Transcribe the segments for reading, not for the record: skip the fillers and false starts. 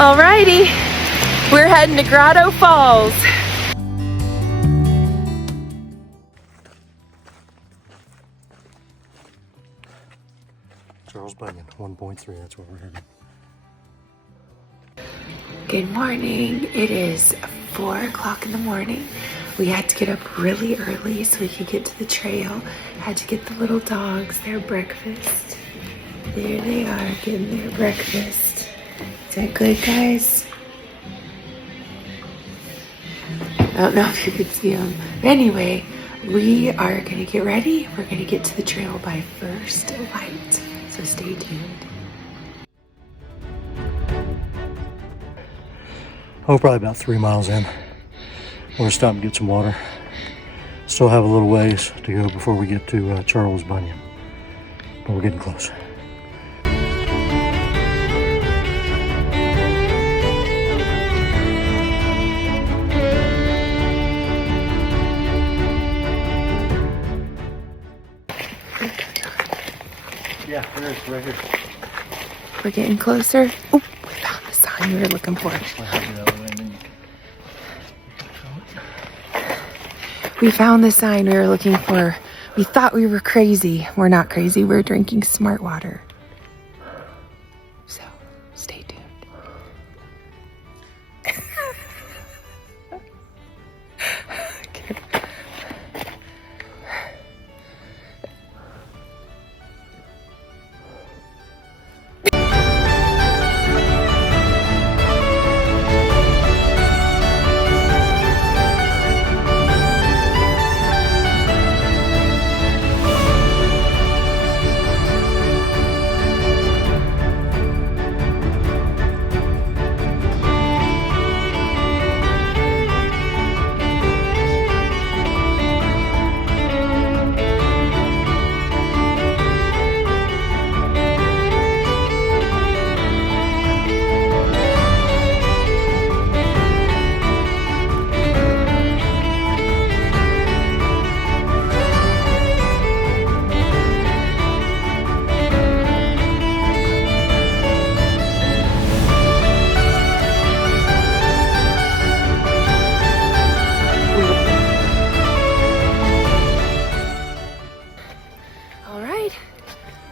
Alrighty, we're heading to Grotto Falls. Charles Bunion, 1.3, that's where we're headed. Good morning. It is 4 o'clock in the morning. We had to get up really early so we could get to the trail. Had to get the little dogs their breakfast. There they are getting their breakfast. Is that good, guys? I don't know if you could see them. But anyway, we are gonna get ready. We're gonna get to the trail by first light. So stay tuned. Oh, probably about 3 miles in. We're gonna stop and get some water. Still have a little ways to go before we get to Charles Bunion, but we're getting close. Yeah, there it is, right here. We're getting closer. Oh, we found the sign we were looking for. We found the sign we were looking for. We thought we were crazy. We're not crazy. We're drinking smart water. So, stay tuned. Okay.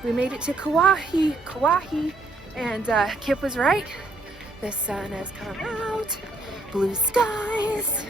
We made it to Kuwohi, and Kip was right. The sun has come out, blue skies.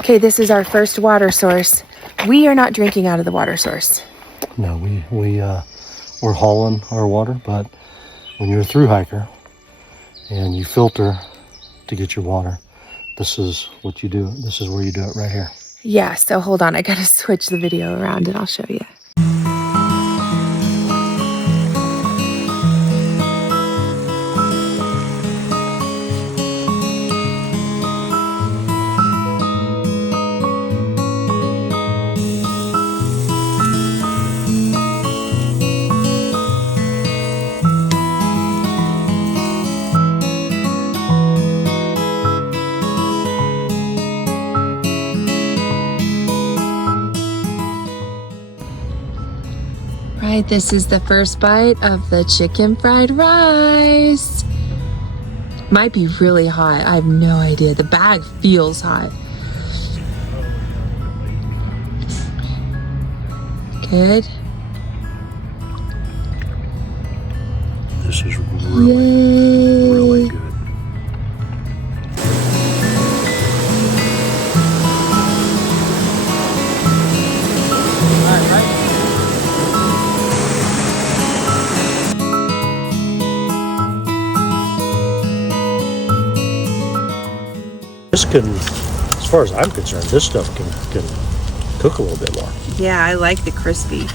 Okay, this is our first water source. We are not drinking out of the water source. No, we're hauling our water, but when you're a thru hiker and you filter to get your water, this is what you do. This is where you do it right here. Yeah, so hold on. I gotta switch the video around and I'll show you. Right, this is the first bite of the chicken fried rice. Might be really hot. I have no idea. The bag feels hot. Good. This is really good. This can, as far as I'm concerned, this stuff can cook a little bit more. Yeah, I like the crispy.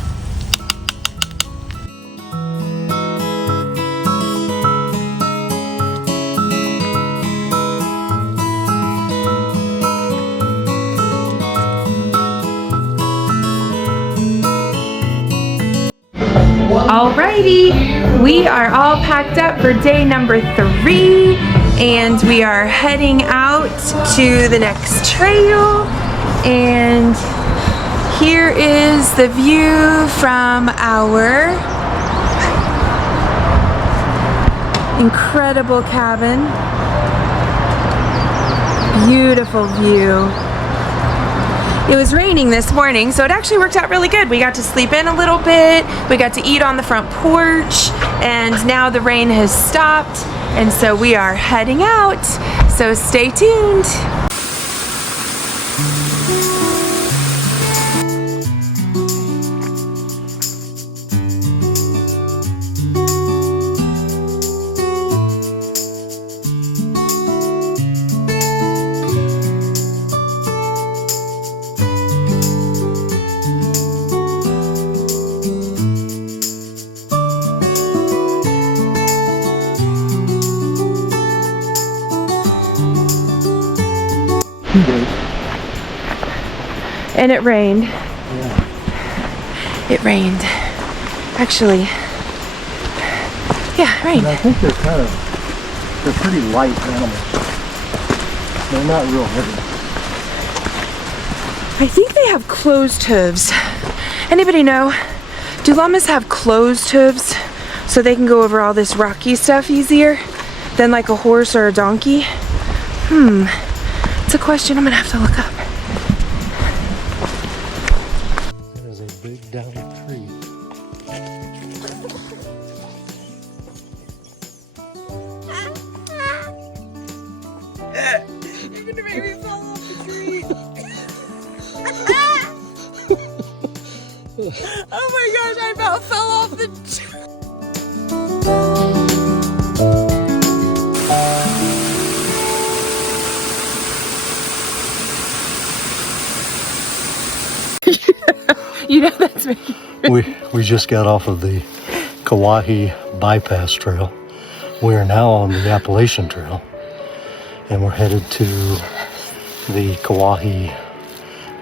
Alrighty, we are all packed up for day number 3 and we are heading out to the next trail, and here is the view from our incredible cabin. Beautiful view. It was raining this morning, so it actually worked out really good. We got to sleep in a little bit, we got to eat on the front porch, and now the rain has stopped, and so we are heading out. So stay tuned. And it rained. Yeah. It rained. Actually, yeah, it rained. And I think they're pretty light animals. They're not real heavy. I think they have closed hooves. Anybody know? Do llamas have closed hooves so they can go over all this rocky stuff easier than like a horse or a donkey? It's a question I'm gonna have to look up. That is a big downed tree. You're gonna make me fall off the tree. Oh my gosh, I about fell off the tree. You know that's making We just got off of the Kuwohi bypass trail. We are now on the Appalachian trail, and we're headed to the Kuwohi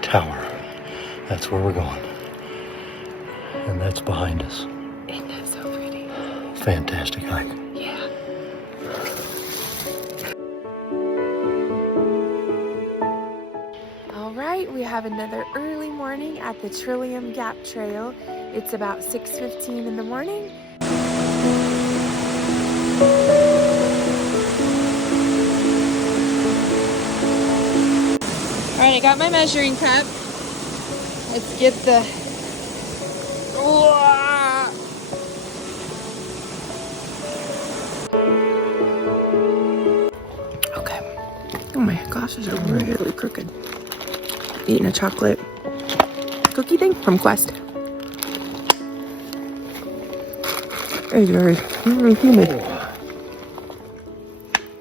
Tower. That's where we're going, and that's behind us. Isn't that so pretty? Fantastic hike. Yeah. All right, we have another early morning at the Trillium Gap Trail. It's about 6:15 in the morning. All right, I got my measuring cup. Let's get the... Okay. Oh, my glasses are really crooked. Eating a chocolate cookie thing from Quest. It's very humid.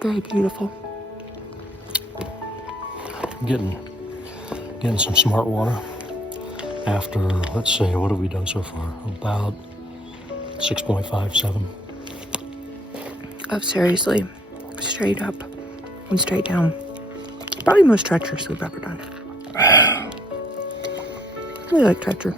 Very beautiful. Getting some smart water after, let's see, what have we done so far? About 6.57. Oh, seriously. Straight up and straight down. Probably the most treacherous we've ever done. I really like treachery.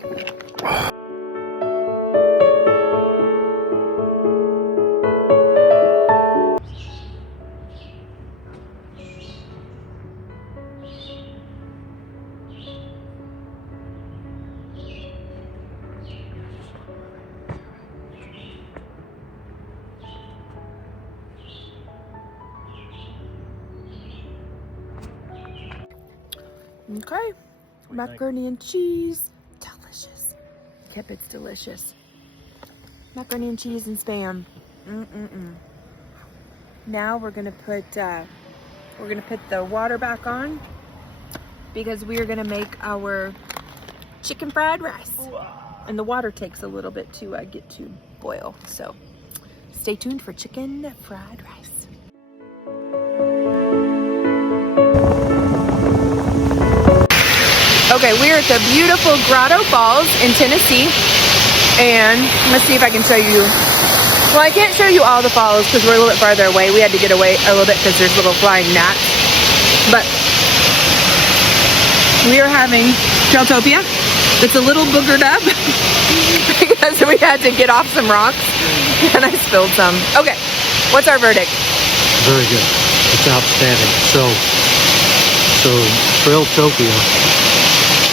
Okay, macaroni and cheese, delicious. Yep, it's delicious. Macaroni and cheese and Spam. Now we're gonna put the water back on because we are gonna make our chicken fried rice. And the water takes a little bit to get to boil. So stay tuned for chicken fried rice. Okay, we're at the beautiful Grotto Falls in Tennessee, and let's see if I can show you. Well, I can't show you all the falls because we're a little bit farther away. We had to get away a little bit because there's little flying gnats. But we are having Trailtopia, It's a little boogered up because we had to get off some rocks and I spilled some. Okay, what's our verdict? Very good. It's outstanding. So Trailtopia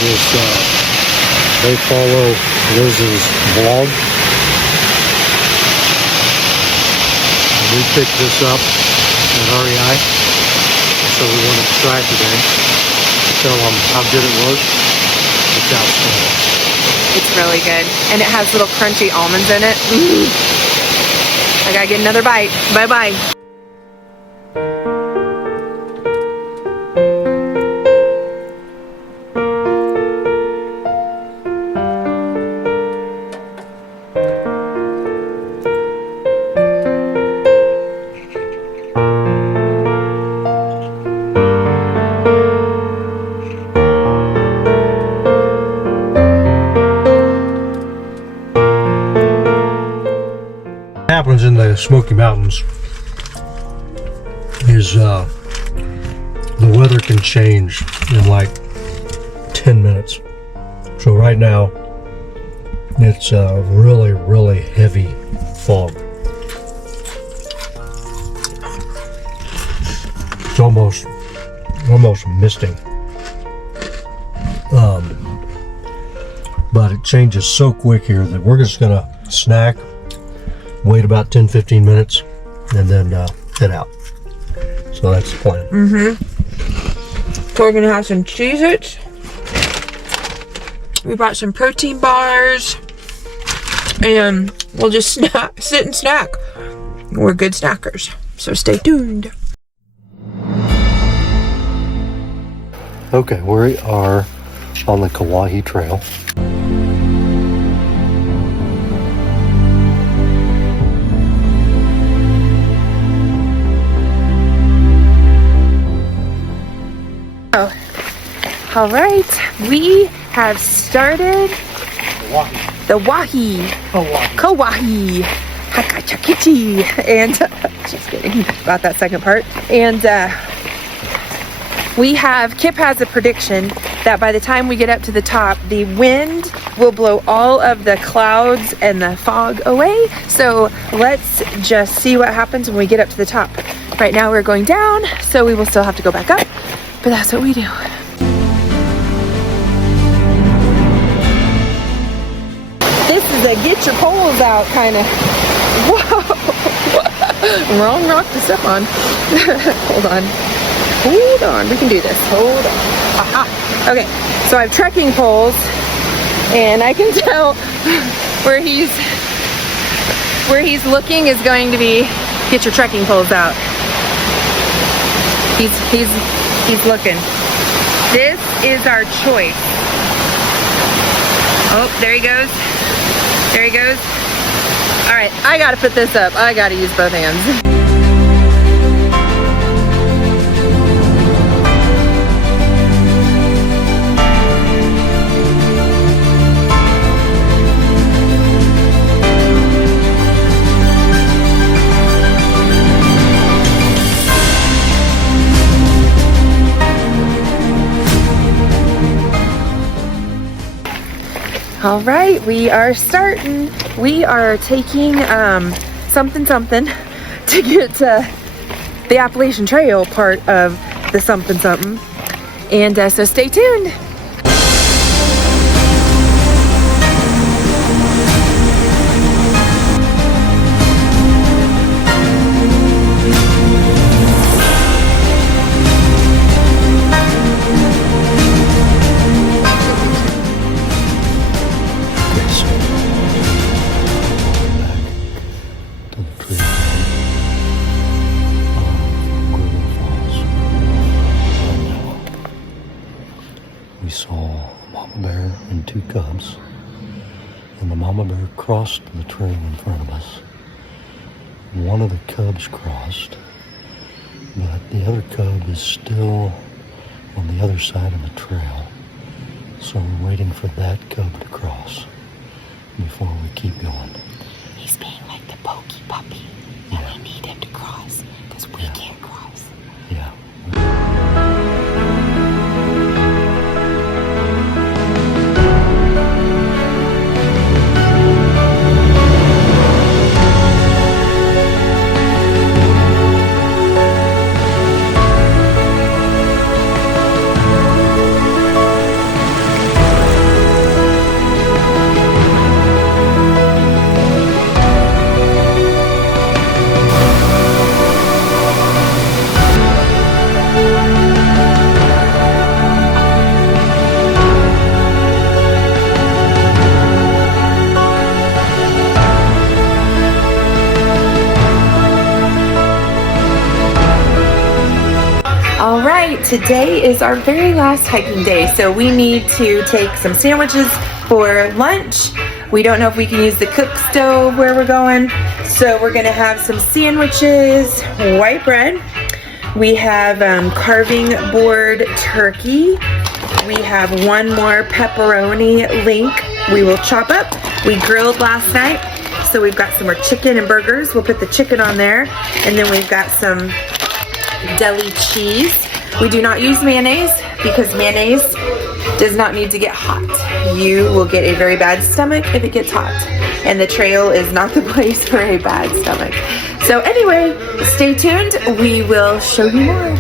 is, they follow Liz's vlog. We picked this up at REI, so we wanted to try it today. Tell them how good it was. It's outstanding. It's really good. And it has little crunchy almonds in it. I gotta get another bite. Bye-bye. Happens in the Smoky Mountains is the weather can change in like 10 minutes. So right now it's a really heavy fog. It's almost misting. But it changes so quick here that we're just gonna snack, wait about 10-15 minutes, and then head out. So that's the plan. So we're gonna have some Cheez-Its. We brought some protein bars, and we'll just sit and snack. We're good snackers, so stay tuned. Okay, we are on the Kuwohi Trail. All right, we have started the Kuwohi Hakachakichi, and just kidding about that second part. And Kip has a prediction that by the time we get up to the top, the wind will blow all of the clouds and the fog away. So let's just see what happens when we get up to the top. Right now we're going down, so we will still have to go back up, but that's what we do. This is a get your poles out kind of. Whoa! Wrong rock to step on. Hold on. Hold on. We can do this. Hold on. Aha. Okay. So I have trekking poles, and I can tell where he's looking is going to be get your trekking poles out. He's looking. This is our choice. Oh, there he goes. There he goes. All right, I gotta put this up. I gotta use both hands. All right, we are starting. We are taking something to get to the Appalachian Trail part of the something. And so stay tuned. We saw a mama bear and two cubs, and the mama bear crossed the trail in front of us. One of the cubs crossed, but the other cub is still on the other side of the trail. So we're waiting for that cub to cross before we keep going. He's being like the pokey puppy, and we need him to cross because we can't cross. Yeah. today is our very last hiking day, so we need to take some sandwiches for lunch. We don't know if we can use the cook stove where we're going, so we're gonna have some sandwiches, white bread. We have carving board turkey. We have one more pepperoni link we will chop up. We grilled last night, so we've got some more chicken and burgers. We'll put the chicken on there, and then we've got some deli cheese. We do not use mayonnaise because mayonnaise does not need to get hot. You will get a very bad stomach if it gets hot, and the trail is not the place for a bad stomach. So anyway, stay tuned. We will show you more.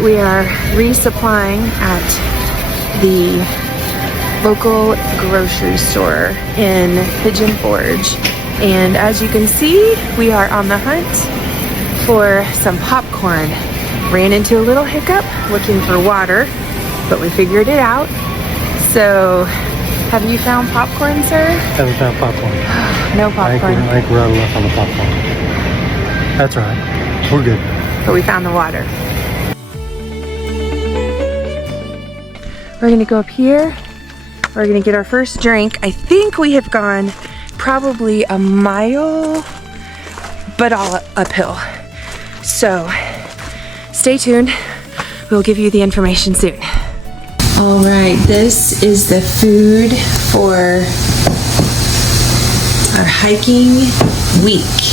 We are resupplying at the local grocery store in Pigeon Forge. And as you can see, we are on the hunt for some popcorn. Ran into a little hiccup looking for water, but we figured it out. So, have you found popcorn, sir? Haven't found popcorn. No popcorn. I think we're out of luck on the popcorn. That's all right. We're good. But we found the water. We're gonna go up here. We're gonna get our first drink. I think we have gone probably a mile, but all uphill. So stay tuned. We'll give you the information soon. All right, this is the food for our hiking week.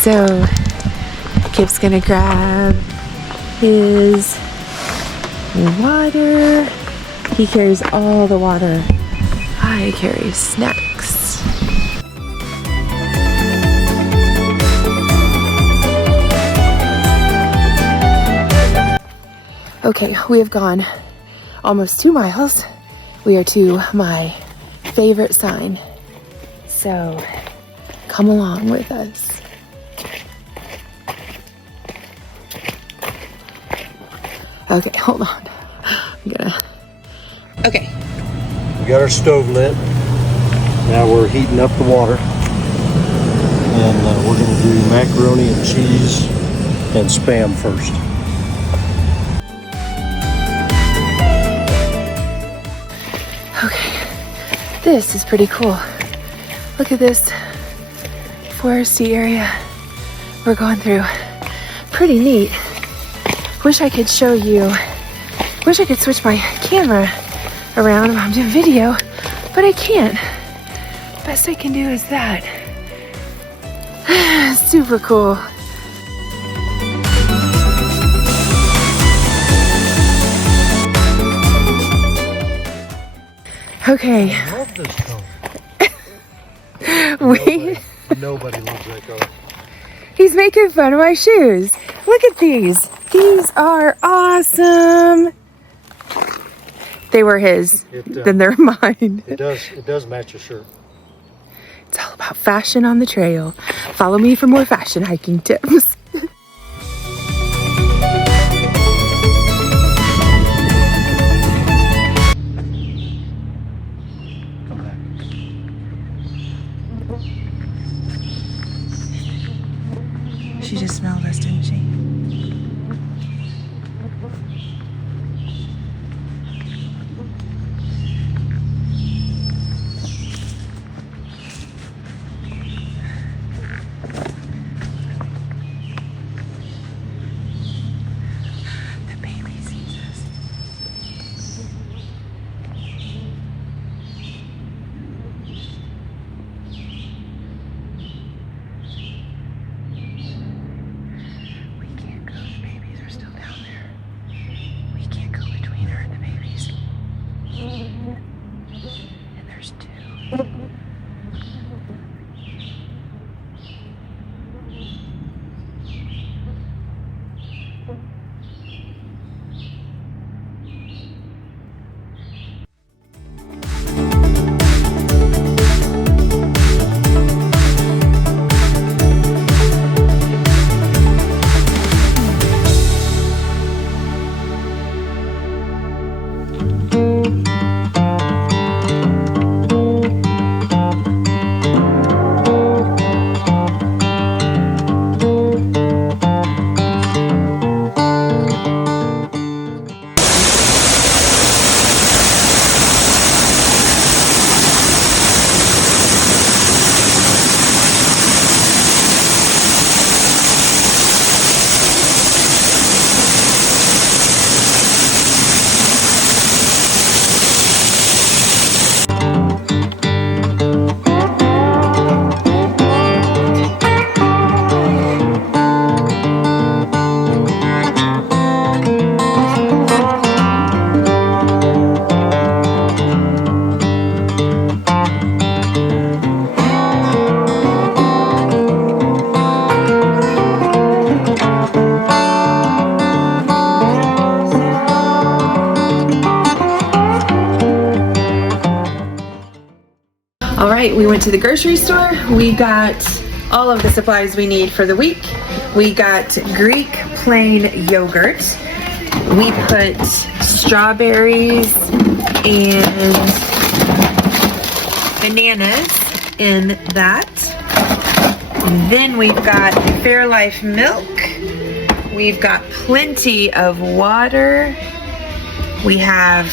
So, Kip's gonna grab his water. He carries all the water. I carry snacks. Okay, we have gone almost 2 miles. We are to my favorite sign. So, come along with us. Okay, hold on. Okay. We got our stove lit. Now we're heating up the water. And we're going to do macaroni and cheese and Spam first. Okay, this is pretty cool. Look at this foresty area we're going through. Pretty neat. Wish I could show you, wish I could switch my camera around when I'm doing video, but I can't. Best I can do is that. Super cool. Okay. I love this color. Nobody loves that color. He's making fun of my shoes. Look at these. These are awesome. They were his, then they're mine. It does match your shirt. It's all about fashion on the trail. Follow me for more fashion hiking tips. Come back. She just smelled us, didn't she? All right, we went to the grocery store. We got all of the supplies we need for the week. We got Greek plain yogurt. We put strawberries and bananas in that. And then we've got Fairlife milk. We've got plenty of water. We have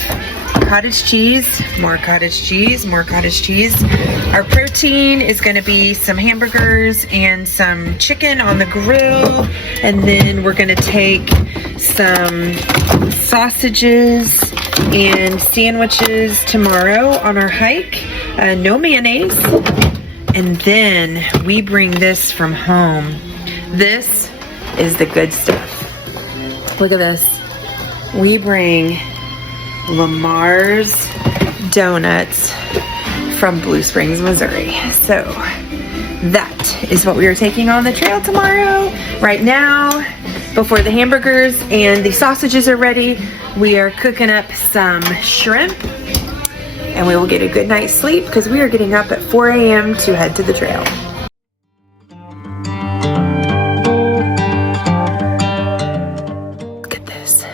cottage cheese, more cottage cheese, more cottage cheese. Our protein is going to be some hamburgers and some chicken on the grill. And then we're going to take some sausages and sandwiches tomorrow on our hike. No mayonnaise. And then we bring this from home. This is the good stuff. Look at this. We bring Lamar's Donuts from Blue Springs, Missouri. So that is what we are taking on the trail tomorrow. Right now, before the hamburgers and the sausages are ready, we are cooking up some shrimp and we will get a good night's sleep because we are getting up at 4 a.m. to head to the trail. Look at this.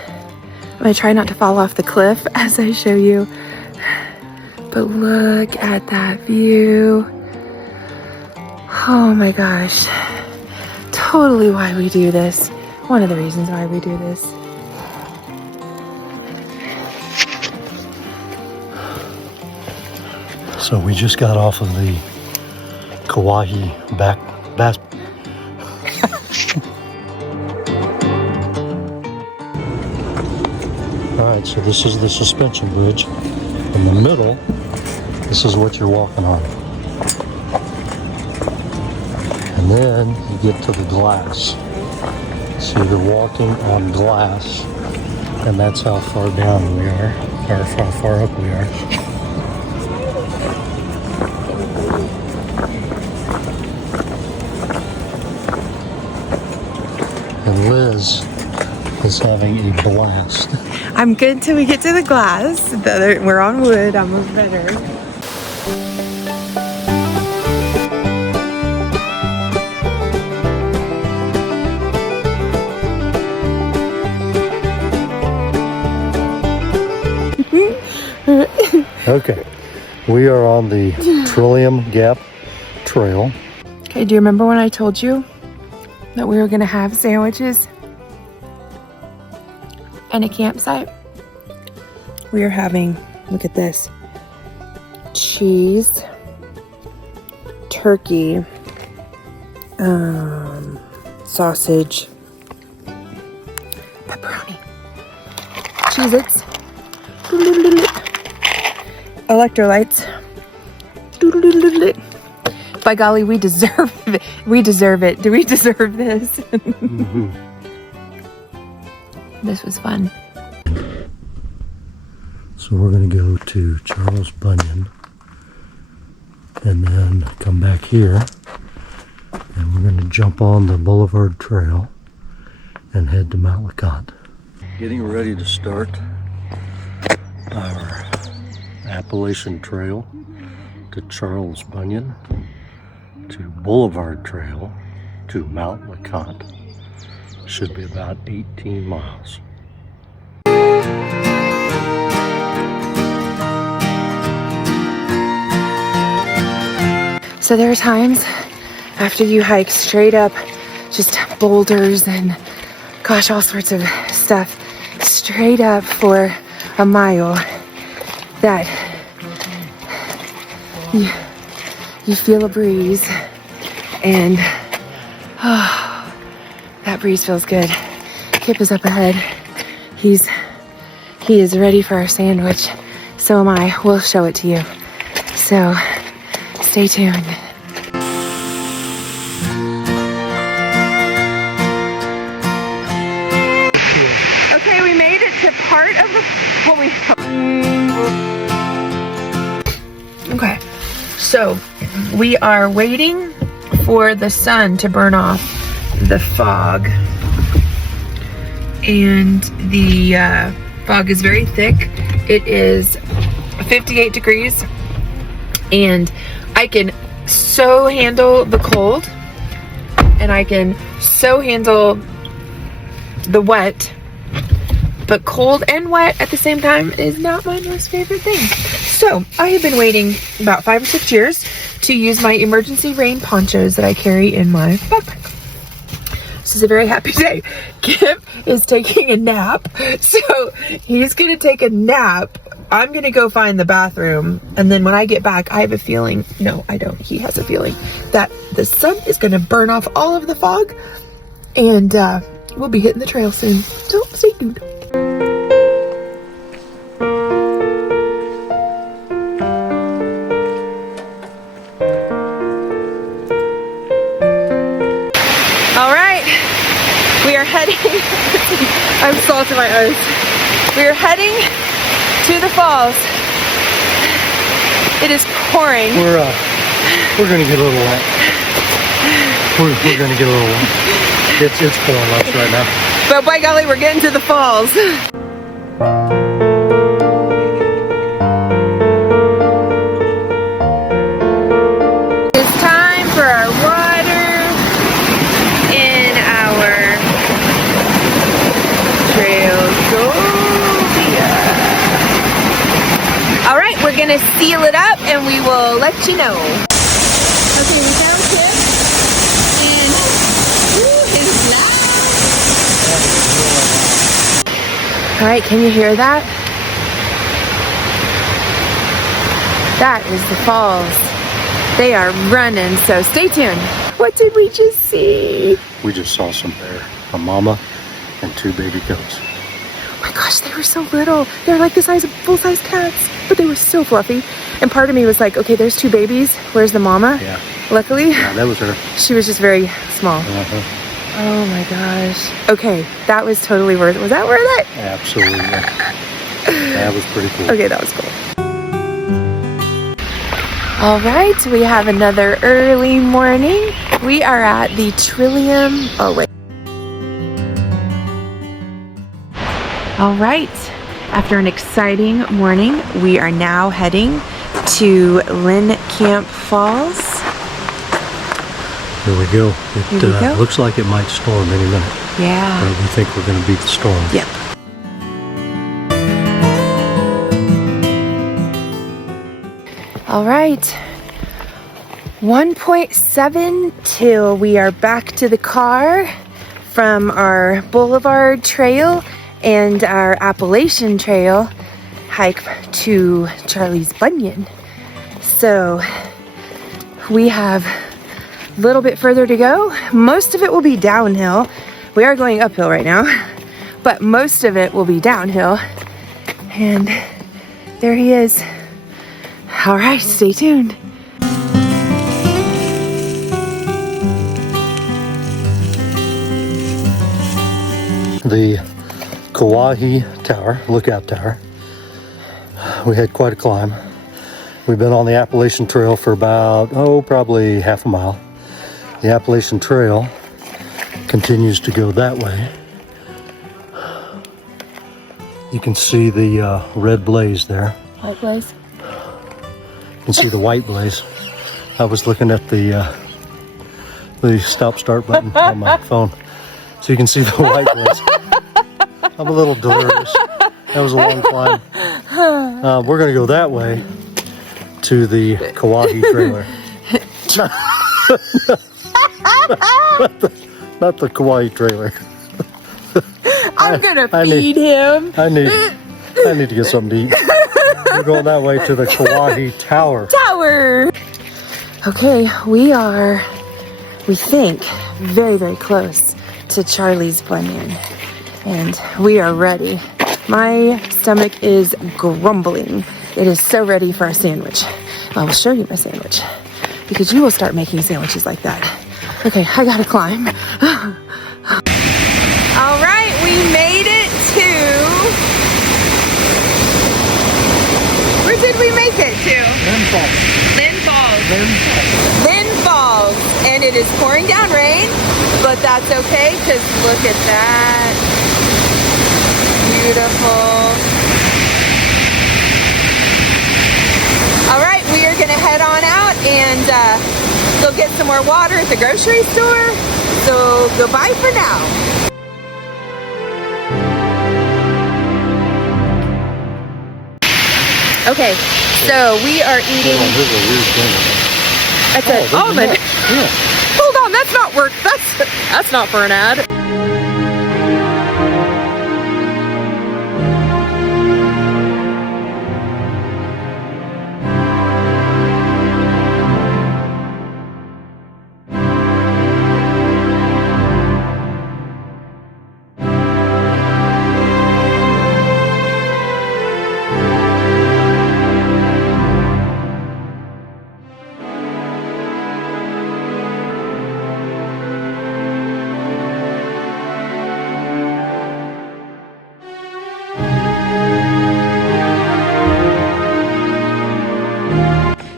I'm gonna try not to fall off the cliff as I show you. But look at that view. Oh my gosh. Totally why we do this. One of the reasons why we do this. So we just got off of the Kuwohi bass. Alright, so this is the suspension bridge. In the middle, this is what you're walking on. And then you get to the glass. So you're walking on glass, and that's how far down we are, or how far up we are. And Liz is having a blast. I'm good till we get to the glass. We're on wood, almost better. Okay, we are on the Trillium Gap Trail. Okay, do you remember when I told you that we were gonna have sandwiches and a campsite? We are having, look at this, cheese, turkey, sausage, pepperoni, Cheez-Its, electrolytes. By golly, we deserve it. We deserve it. Do we deserve this? Mm-hmm. This was fun. So we're going to go to Charles Bunion and then come back here, and we're going to jump on the Boulevard Trail and head to Mount LeConte. Getting ready to start our Appalachian Trail to Charles Bunion to Boulevard Trail to Mount LeConte. Should be about 18 miles. So there are times after you hike straight up, just boulders and gosh, all sorts of stuff, straight up for a mile, that you feel a breeze, and oh, that breeze feels good. Kip is up ahead. He is ready for our sandwich. So am I. We'll show it to you. So stay tuned. Okay, we made it to part of the holy. Okay, so we are waiting for the sun to burn off the fog, and the fog is very thick. It is 58 degrees, and I can so handle the cold, and I can so handle the wet, but cold and wet at the same time is not my most favorite thing. So I have been waiting about 5 or 6 years to use my emergency rain ponchos that I carry in my backpack. This is a very happy day. Kip is taking a nap, so he's gonna take a nap. I'm gonna go find the bathroom, and then when I get back, I have a feeling, no, I don't, he has a feeling that the sun is gonna burn off all of the fog, and we'll be hitting the trail soon. So stay tuned. We are heading, I'm salt in my eyes. We are heading to the falls. It is pouring. We're gonna get a little wet. We're gonna get a little wet. It's pouring us right now. But by golly, we're getting to the falls. It's time for our water in our all right, we're gonna seal it up and we will let you know. Okay, we found Kip, and it's loud. All right, can you hear that? That is the falls. They are running, so stay tuned. What did we just see? We just saw some bear, a mama and 2 baby goats. Oh my gosh, they were so little. They're like the size of full-size cats, but they were so fluffy. And part of me was like, okay, there's 2 babies. Where's the mama? Yeah. Luckily, Yeah, that was her. She was just very small. Uh-huh. Oh my gosh. Okay, that was totally worth it. Was that worth it? Absolutely. That was pretty cool. Okay, that was cool. All right, we have another early morning. We are at the Trillium. Oh wait. All right, after an exciting morning, we are now heading to Lynn Camp Falls. Here we go. Here we go. Looks like it might storm any minute. Yeah. But we think we're going to beat the storm. Yep. All right, 1.72. We are back to the car from our Boulevard Trail and our Appalachian Trail hike to Charlie's Bunion. So we have a little bit further to go. Most of it will be downhill. We are going uphill right now, but most of it will be downhill. And there he is. All right, stay tuned. The Kuwohi Tower, lookout tower. We had quite a climb. We've been on the Appalachian Trail for about, probably half a mile. The Appalachian Trail continues to go that way. You can see the red blaze there. White blaze? You can see the white blaze. I was looking at the stop-start button on my phone. So you can see the white blaze. I'm a little delirious. That was a long climb. We're going to go that way to the Kuwohi trailer. Not the Kuwohi trailer. I'm gonna feed him. I need to get something to eat. We're going that way to the Kuwohi Tower. Okay, we think, very, very close to Charlie's Bunion. And we are ready. My stomach is grumbling. It is so ready for our sandwich. I will show you my sandwich because you will start making sandwiches like that. Okay, I gotta climb. All right, we made it to... Where did we make it to? Lynn Falls. Lynn Falls. Lynn Falls. Lynn Falls. And it is pouring down rain, but that's okay because look at that. Beautiful. All right, we are gonna head on out and go get some more water at the grocery store. So goodbye for now. Okay, so we are eating. Here's a weird thing. That's an almond. Yeah. Hold on, that's not work. That's not for an ad.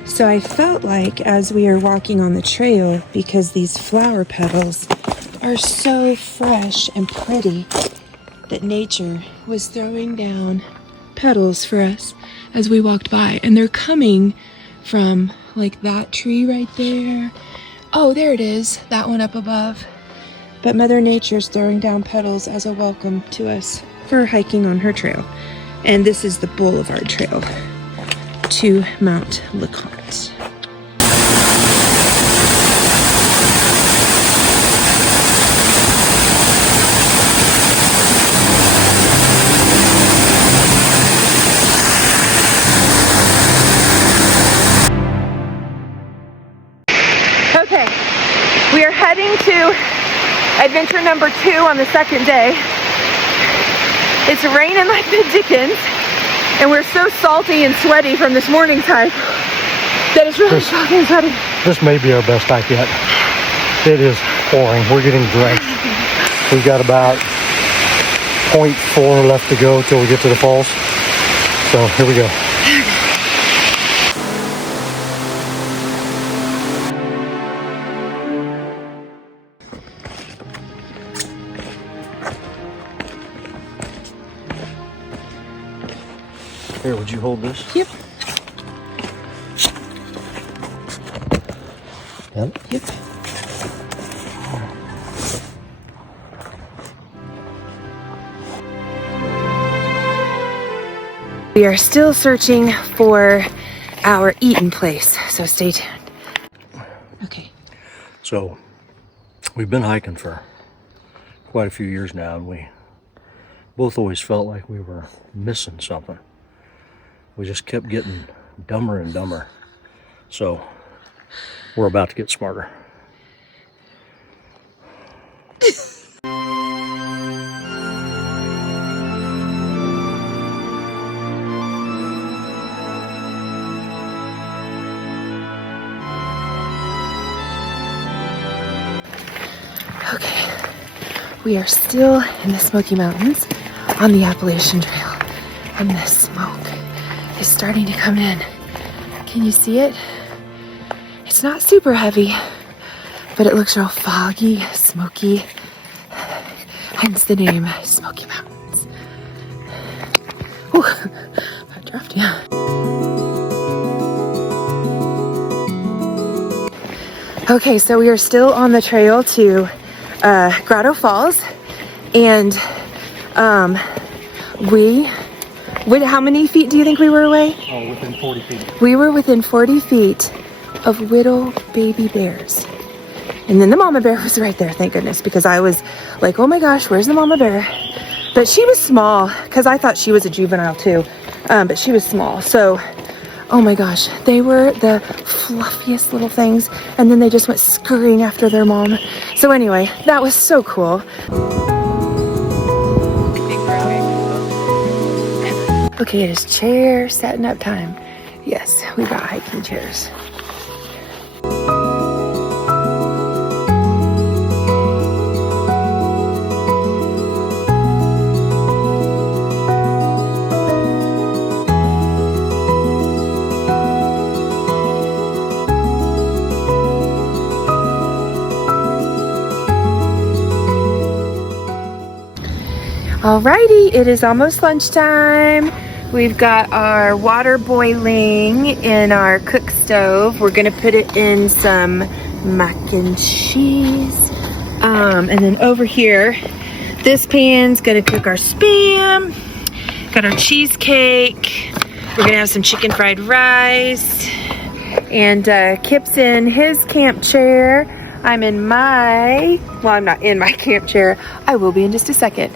So I felt like as we were walking on the trail, because these flower petals are so fresh and pretty, that nature was throwing down petals for us as we walked by. And they're coming from like that tree right there. Oh, there it is, that one up above. But Mother Nature's throwing down petals as a welcome to us for hiking on her trail. And this is the Boulevard Trail to Mount LeConte. Okay, we are heading to adventure number 2 on the second day. It's raining like the dickens, and we're so salty and sweaty from this morning's hike that it's really shocking sweaty. This may be our best hike yet. It is pouring. We're getting drenched. We've got about 0.4 left to go till we get to the falls. So here we go. Here, would you hold this? Yep. Yep. Yep. We are still searching for our eating place, so stay tuned. Okay. So, we've been hiking for quite a few years now, and we both always felt like we were missing something. We just kept getting dumber and dumber. So, we're about to get smarter. Okay, we are still in the Smoky Mountains on the Appalachian Trail, and the smoke is starting to come in. Can you see it? It's not super heavy, but it looks real foggy, smoky, hence the name Smoky Mountains. Ooh, I dropped you. Okay, so we are still on the trail to Grotto Falls, and how many feet do you think we were away? Oh, within 40 feet. We were within 40 feet of little baby bears. And then the mama bear was right there, thank goodness, because I was like, oh my gosh, where's the mama bear? But she was small, because I thought she was a juvenile too, but she was small. So, oh my gosh, they were the fluffiest little things, and then they just went scurrying after their mom. So anyway, that was so cool. Okay, it is chair setting up time. Yes, we got hiking chairs. Alrighty, it is almost lunchtime. We've got our water boiling in our cook stove. We're gonna put it in some mac and cheese. And then over here, this pan's gonna cook our Spam. Got our cheesecake. We're gonna have some chicken fried rice. And Kip's in his camp chair. I'm in my, well, I'm not in my camp chair. I will be in just a second.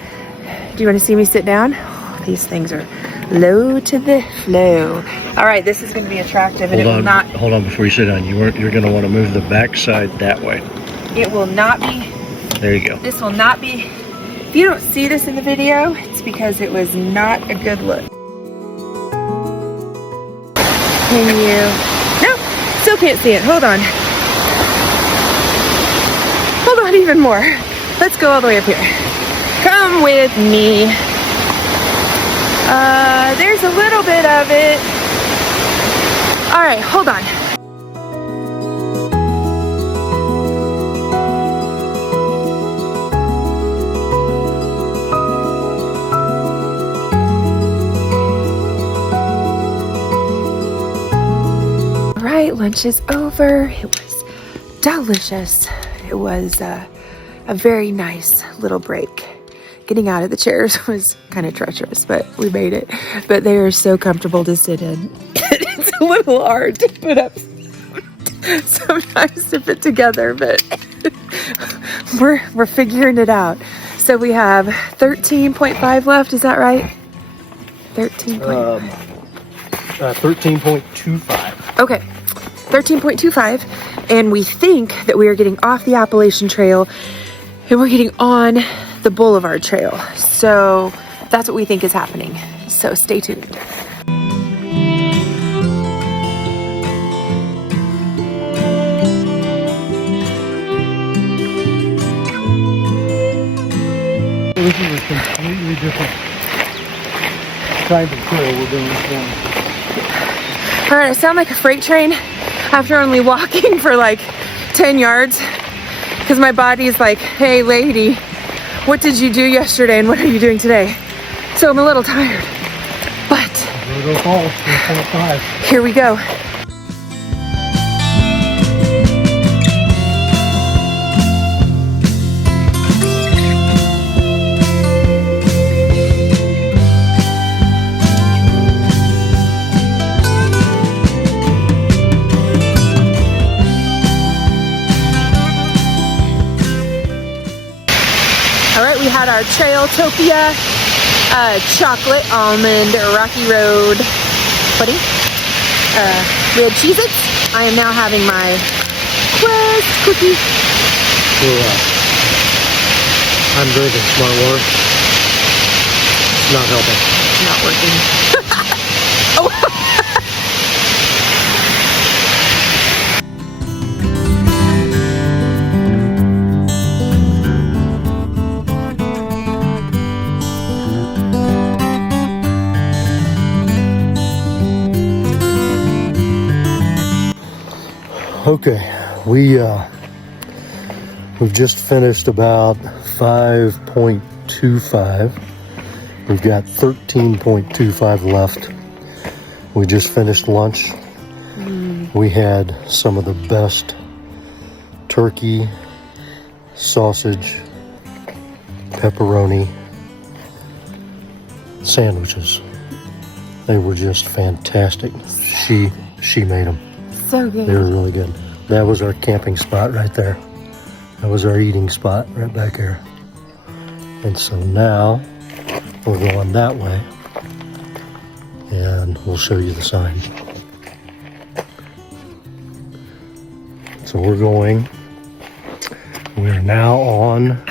Do you want to see me sit down? Oh, these things are low to the flow. All right, this is going to be attractive, and Hold on before you sit down. You're going to want to move the back side that way. It will not be. There you go. This will not be. If you don't see this in the video, it's because it was not a good look. Can you? No, still can't see it. Hold on. Hold on even more. Let's go all the way up here. Come with me. There's a little bit of it. All right, hold on. All right, lunch is over. It was delicious. It was a very nice little break. Getting out of the chairs was kind of treacherous, but we made it. But they are so comfortable to sit in. It's a little hard to put up sometimes to fit together, but we're figuring it out. So we have 13.5 left, is that right? 13.25. Okay, 13.25, and we think that we are getting off the Appalachian Trail and we're getting on the Boulevard Trail. So that's what we think is happening. So stay tuned. This is a completely different kind of trail we're doing this morning. All right, I sound like a freight train after only walking for like 10 yards because my body is like, hey lady, what did you do yesterday and what are you doing today? So I'm a little tired, but Grotto Falls, 3.5. Here we go. All right, we had our Trailtopia chocolate almond rocky road pudding. We had Cheez-Its. I am now having my Quest cookie. I'm drinking Smart Water. Not helping. Not working. Oh. Okay, we've just finished about 5.25. We've got 13.25 left. We just finished lunch. We had some of the best turkey, sausage, pepperoni sandwiches. They were just fantastic. She made them. So good. They were really good. That was our camping spot right there. That was our eating spot right back here. And so now we're going that way and we'll show you the sign. So we're now on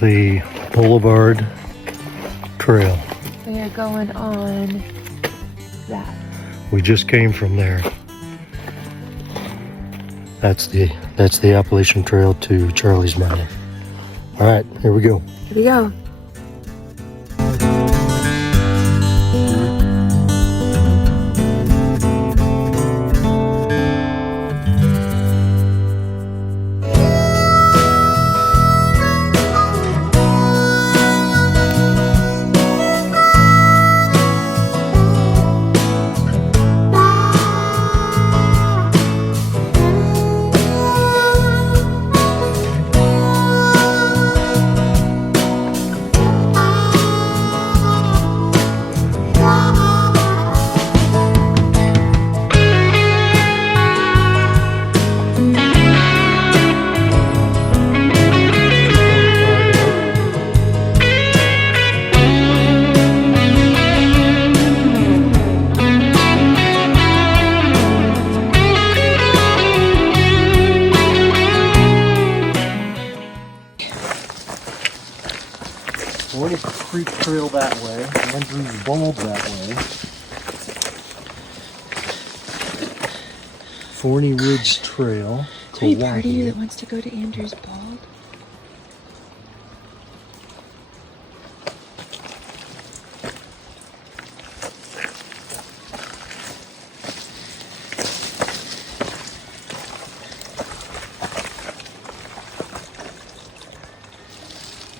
the Boulevard Trail. We are going on that. We just came from there. That's the Appalachian Trail to Charlie's Mountain. All right, here we go. Here we go. Forney Creek Trail that way, Andrews Bulb that way. Forney Ridge Trail, Any part of you Kuwohi. that wants to go to Andrews Bald?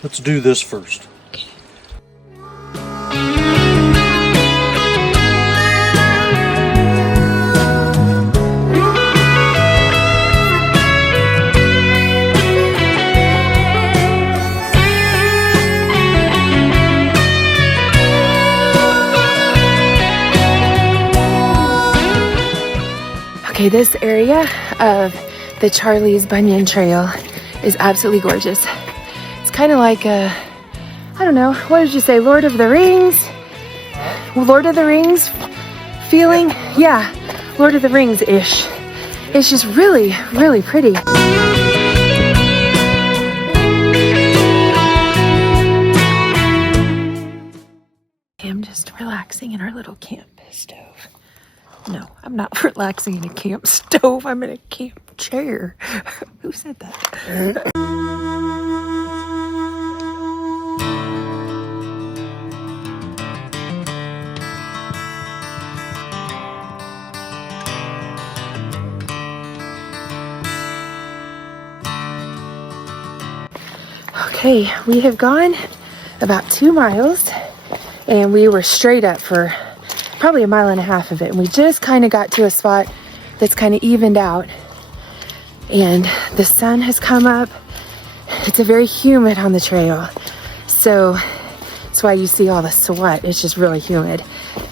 Let's do this first. Okay, this area of the Charlie's Bunion Trail is absolutely gorgeous. It's kind of like a, I don't know, what did you say, Lord of the Rings? Lord of the Rings feeling? Yeah, Lord of the Rings-ish. It's just really, really pretty. I'm just relaxing in our little camp stove. No, I'm not relaxing in a camp stove. I'm in a camp chair. Who said that? Okay, we have gone about 2 miles and we were straight up for probably a mile and a half of it. And we just kind of got to a spot that's kind of evened out. And the sun has come up. It's a very humid on the trail. So that's why you see all the sweat. It's just really humid.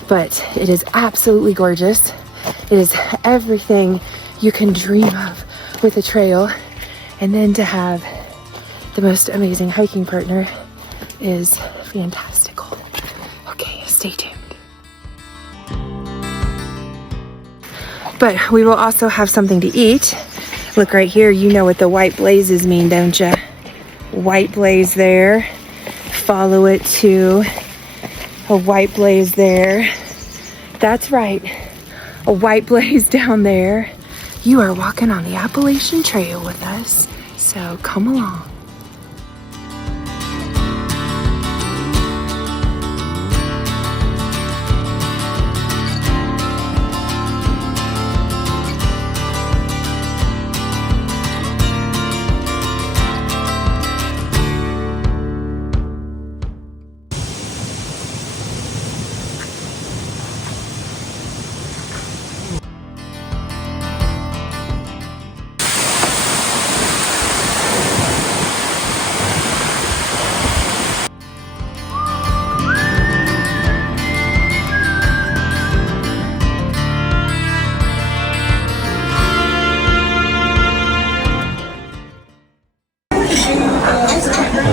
But it is absolutely gorgeous. It is everything you can dream of with a trail. And then to have the most amazing hiking partner is fantastical. Okay, stay tuned. But we will also have something to eat. Look right here, you know what the white blazes mean, don't you? White blaze there. Follow it to a white blaze there. That's right, a white blaze down there. You are walking on the Appalachian Trail with us, so come along.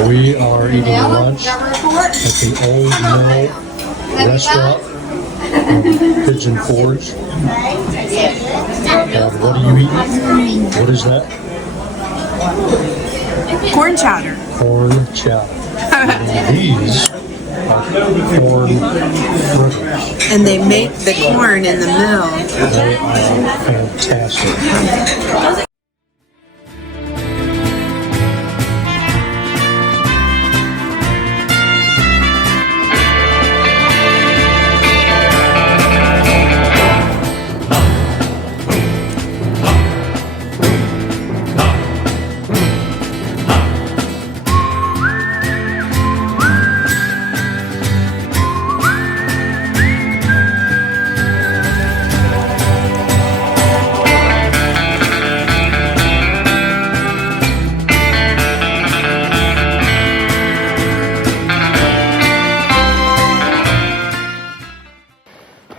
We are eating lunch at the Old Mill restaurant in Pigeon Forge. What are you eating? What is that? Corn chowder. Corn chowder. And these are corn fritters. And they make the corn in the mill. They are fantastic.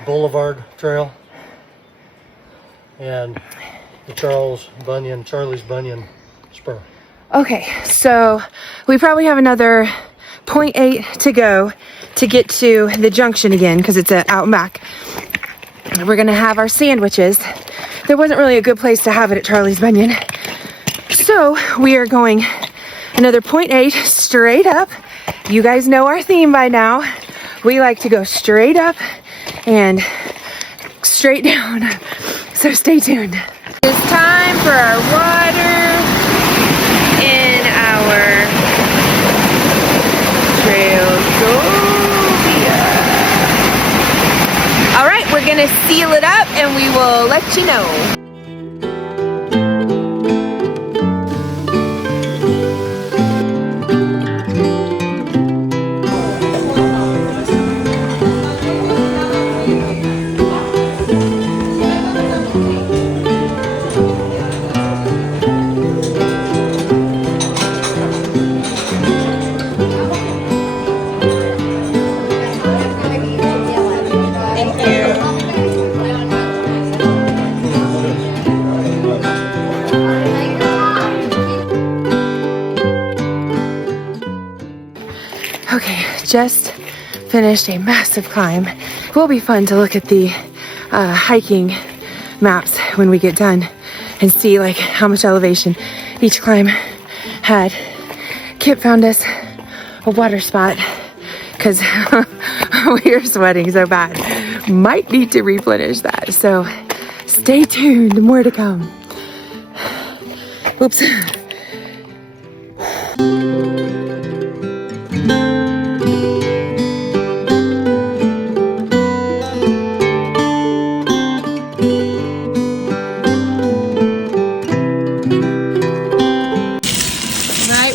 Boulevard Trail and the Charlie's Bunion Spur. Okay, so we probably have another 0.8 to go to get to the junction again because it's out and back. We're gonna have our sandwiches. There wasn't really a good place to have it at Charlie's Bunion. So we are going another 0.8 straight up. You guys know our theme by now. We like to go straight up and straight down. So stay tuned. It's time for our water in our Trailsovia. All right, we're gonna seal it up and we will let you know. Just finished a massive climb. It will be fun to look at the hiking maps when we get done and see like how much elevation each climb had. Kip found us a water spot because we are sweating so bad. Might need to replenish that. So stay tuned, more to come. Oops.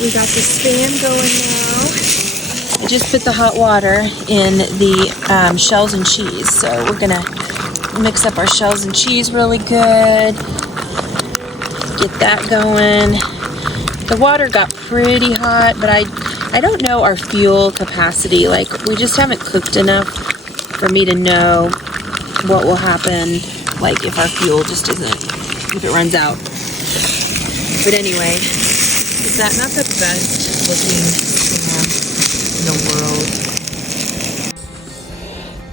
We got the stand going now. I just put the hot water in the shells and cheese. So we're gonna mix up our shells and cheese really good. Get that going. The water got pretty hot, but I don't know our fuel capacity. Like, we just haven't cooked enough for me to know what will happen, like if our fuel just if it runs out. But anyway, is that not the best looking ham in the world?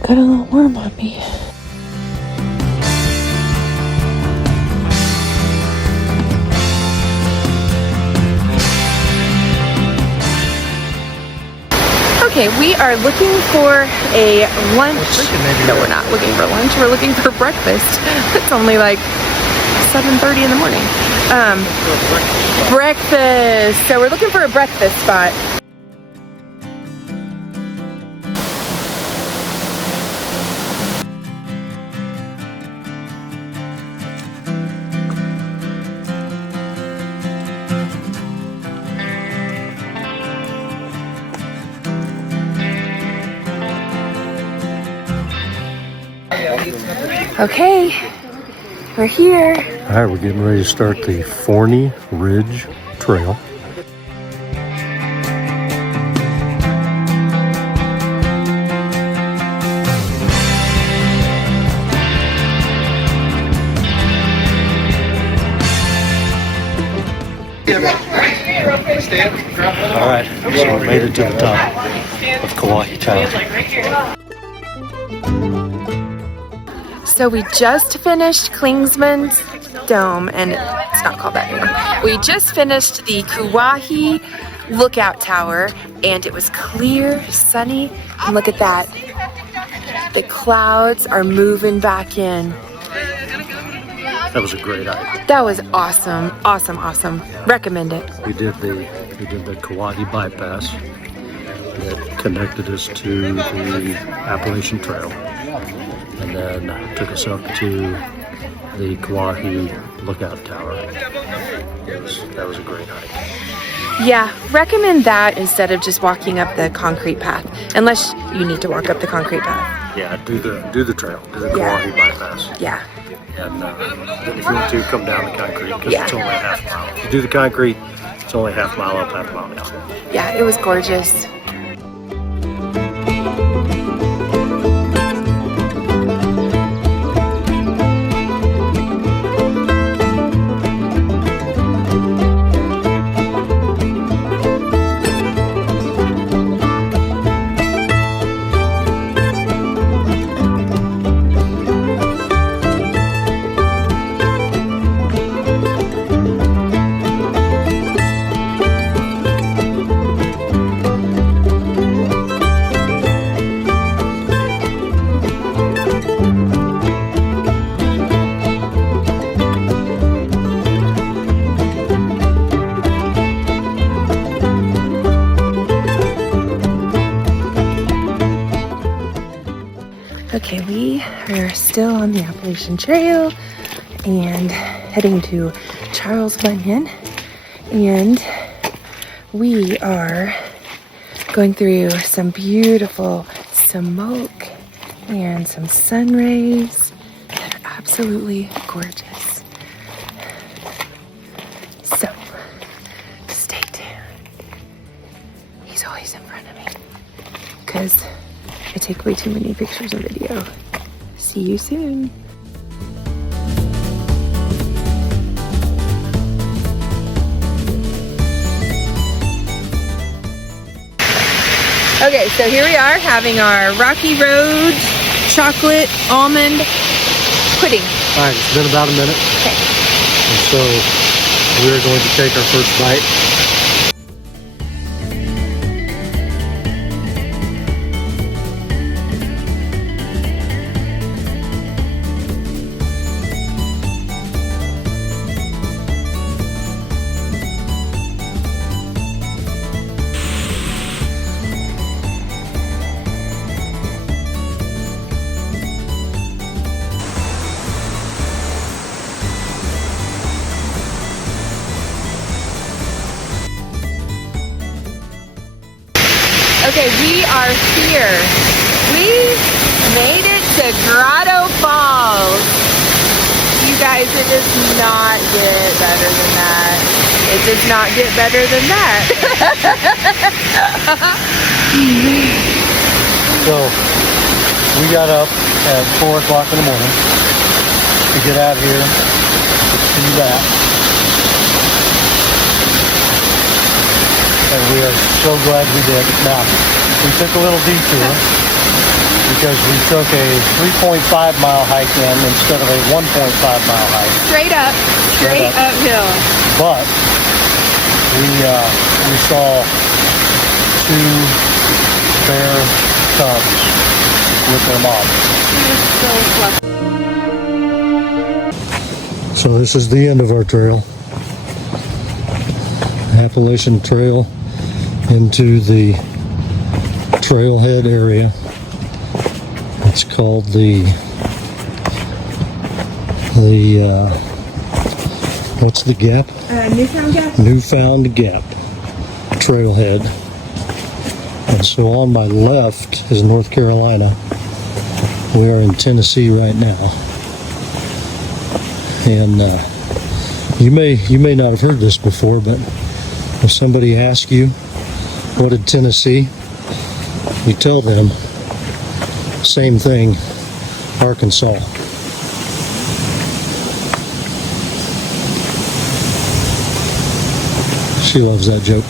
Got a little worm on me. Okay, we are looking for a lunch. No, we're not looking for lunch. We're looking for breakfast. It's only like 7:30 in the morning. Breakfast. So we're looking for a breakfast spot. Okay, we're here. All right, we're getting ready to start the Forney Ridge Trail. All right, so we made it to the top of Kuwohi Tower. So we just finished Clingsman's dome, and it's not called that anymore. We just finished the Kuwohi lookout tower, and it was clear, sunny, and look at that. The clouds are moving back in. That was a great hike. That was awesome, awesome, awesome. Recommend it. We did the Kuwohi bypass that connected us to the Appalachian Trail, and then took us up to the Kuwohi lookout tower. That was a great hike. Yeah, recommend that instead of just walking up the concrete path, unless you need to walk up the concrete path. Yeah, do the trail, do the Kuwohi bypass. Yeah. And then if you want to, come down the concrete, because Yeah. it's only a half mile. If you do the concrete, it's only half mile up, half mile down. Yeah, it was gorgeous. Okay, we are still on the Appalachian Trail and heading to Charles Bunion, and we are going through some beautiful smoke and some sun rays that are absolutely gorgeous. So, stay tuned. He's always in front of me because I take way too many pictures and video. See you soon. Okay, so here we are having our Rocky Road chocolate almond pudding. All right, it's been about a minute. Okay. And so we're going to take our first bite. Okay, we are here. We made it to Grotto Falls. You guys, it does not get better than that. It does not get better than that. So, we got up at 4 o'clock in the morning to get out here to see that. And we are so glad we did. Now, we took a little detour because we took a 3.5 mile hike in instead of a 1.5 mile hike. Straight uphill. But we saw 2 bear cubs with their mom. So this is the end of our trail. Appalachian Trail into the trailhead area. It's called the what's the gap? Newfound Gap. Newfound Gap trailhead. And so on my left is North Carolina. We are in Tennessee right now. And you may not have heard this before, but if somebody asks you, what did Tennessee? You tell them, same thing, Arkansas. She loves that joke.